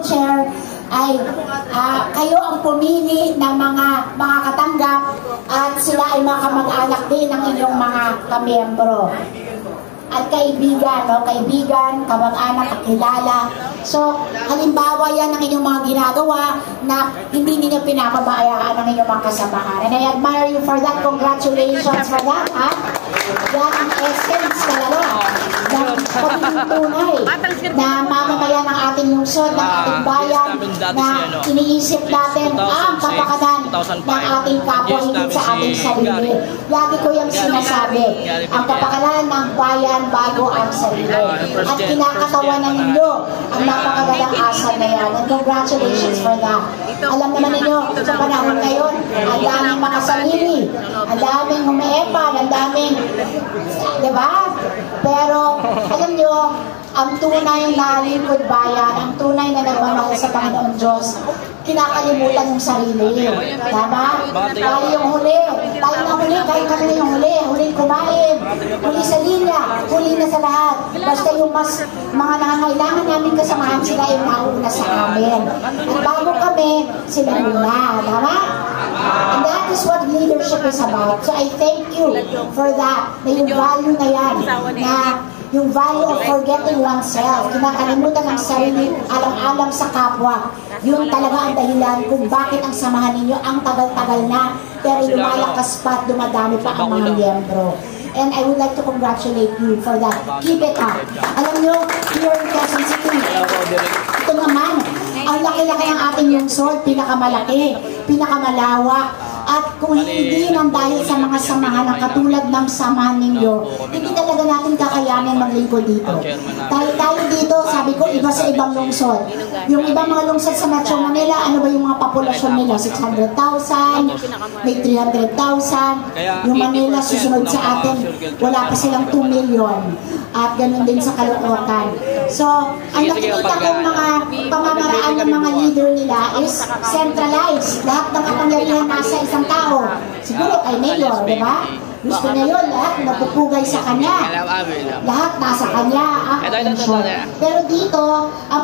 co-chair ay kayo ang pumili ng mga makakatanggap at sila ay mga kamag-anak din ng inyong mga kamiyembro. At kaibigan, no? Kaibigan, kamag-anak, kilala. So, halimbawa yan ang inyong mga ginagawa na hindi ninyo pinapabayaan ang inyong mga kasamahan. And I admire you for that. Congratulations for that, ha? Yan ang essence talaga ng pagiging tunay na mamamayan ng ating lungsod, ng ating bayan, na iniisip natin ang kapakanan ng ating kapwa, hindi sa ating sarili. Lagi ko yung sinasabi, ang kapakanan ng bayan bago ang sarili. At kinakatawanan ninyo ang napakagandang asal na yan. And congratulations for that. Alam naman ninyo, sa panahon ngayon, ang daming mga sarili, ang daming humiepal, ang daming, diba? Pero, alam nyo, ang tunay na lingkod bayan, ang tunay na nagmamahal sa Panginoon Diyos, kinakalimutan yung sarili. Tama? Tayo yung huli. Tayo na huli, kahit kami yung huli. Huling kumain. Huli sa linya. Huli na sa lahat. Basta yung mas mga nangangailangan namin kasamahan, sila yung nauna sa amin. At bago kami, sila muna. Tama? And that is what leadership is about. So I thank you for that. Na yung value na yan. Na yung value of forgetting oneself, kinakalimutan ng sarili, alang-alang sa kapwa. Yun talaga ang dahilan kung bakit ang samahan ninyo ang tagal-tagal na, pero lumalakas pa at dumadami pa ang mga miyembro. And I would like to congratulate you for that. Keep it up. Alam nyo, here in Quezon City, ito naman, ang laki-laki ng ating lungsod, pinakamalaki, pinakamalawak. At kung hindi nang dahil sa mga samahan ng katulad ng samahan ninyo, hindi talaga natin kakayanin maglingkod dito. Tayo dito, sabi ko, iba sa ibang lungsod. Yung ibang mga lungsod sa Metro Manila, ano ba yung mga populasyon nila? 600,000, may 300,000. Yung Manila, susunod sa atin, wala pa silang 2 million. At ganun din sa Caloocan. So, ang nakikita kong mga pamamaraan ng mga leader nila is centralized. Lahat ng kapangyarihan nasa isang tao. Siguro kay Mayor, di ba? Gusto niya yun, lahat napupugay sa kanya. Lahat nasa kanya ang atensyon. Pero dito, ang